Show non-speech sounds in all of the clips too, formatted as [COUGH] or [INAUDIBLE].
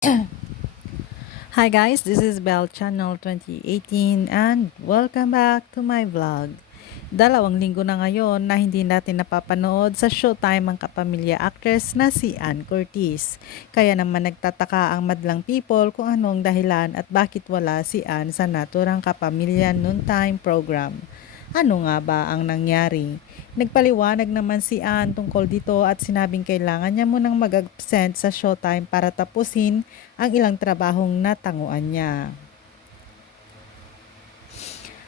[COUGHS] Hi guys, this is Bell Channel 2018 and welcome back to my vlog. Dalawang linggo na ngayon na hindi natin napapanood sa Showtime ang kapamilya actress na si Ann Curtis. Kaya naman nagtataka ang madlang people kung anong dahilan at bakit wala si Ann sa naturang kapamilya noontime program. Ano nga ba ang nangyari? Nagpaliwanag naman si Ann tungkol dito at sinabing kailangan niya munang mag-absent sa showtime para tapusin ang ilang trabahong natanguan niya.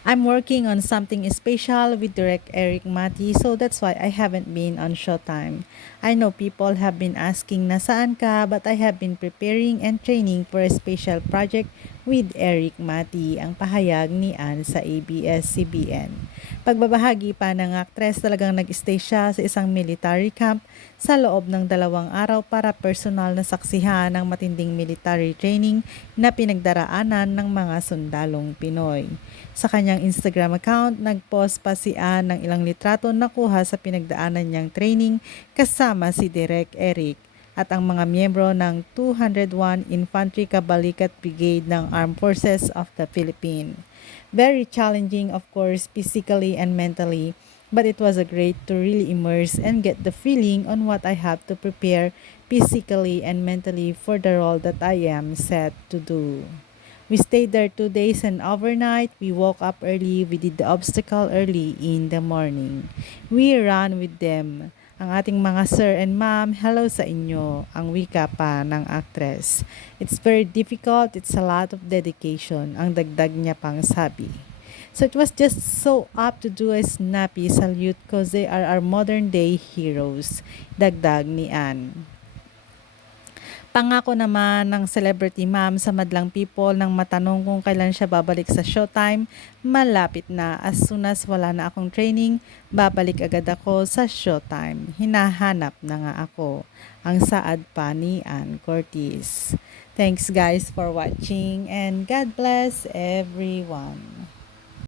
I'm working on something special with Direct Eric Mati, so that's why I haven't been on Showtime. I know people have been asking na saan ka, but I have been preparing and training for a special project with Eric Mati, ang pahayag ni Ann sa ABS-CBN. Pagbabahagi pa ng aktres talagang nag-stay siya sa isang military camp sa loob ng dalawang araw para personal na saksihan ang matinding military training na pinagdaraanan ng mga sundalong Pinoy. Sa kanyang Instagram account, nag-post pa si Ann ng ilang litrato na kuha sa pinagdaanan niyang training kasama si Direk Eric at ang mga miyembro ng 201 Infantry Kabalikat Brigade ng Armed Forces of the Philippines. Very challenging of course physically and mentally, but it was a great to really immerse and get the feeling on what I have to prepare physically and mentally for the role that I am set to do. We stayed there two days and overnight. We woke up early. We did the obstacle early in the morning. We ran with them ang ating mga sir and ma'am, hello sa inyo, ang wika pa ng actress. It's very difficult, it's a lot of dedication, ang dagdag niya pang sabi. So it was just so up to do a snappy salute because they are our modern day heroes, dagdag ni Anne. Pangako naman ng celebrity mom sa madlang people nang matanong kung kailan siya babalik sa showtime, malapit na. As soon as wala na akong training, babalik agad ako sa showtime. Hinahanap na nga ako. Ang saad pa ni Ann Curtis. Thanks guys for watching and God bless everyone.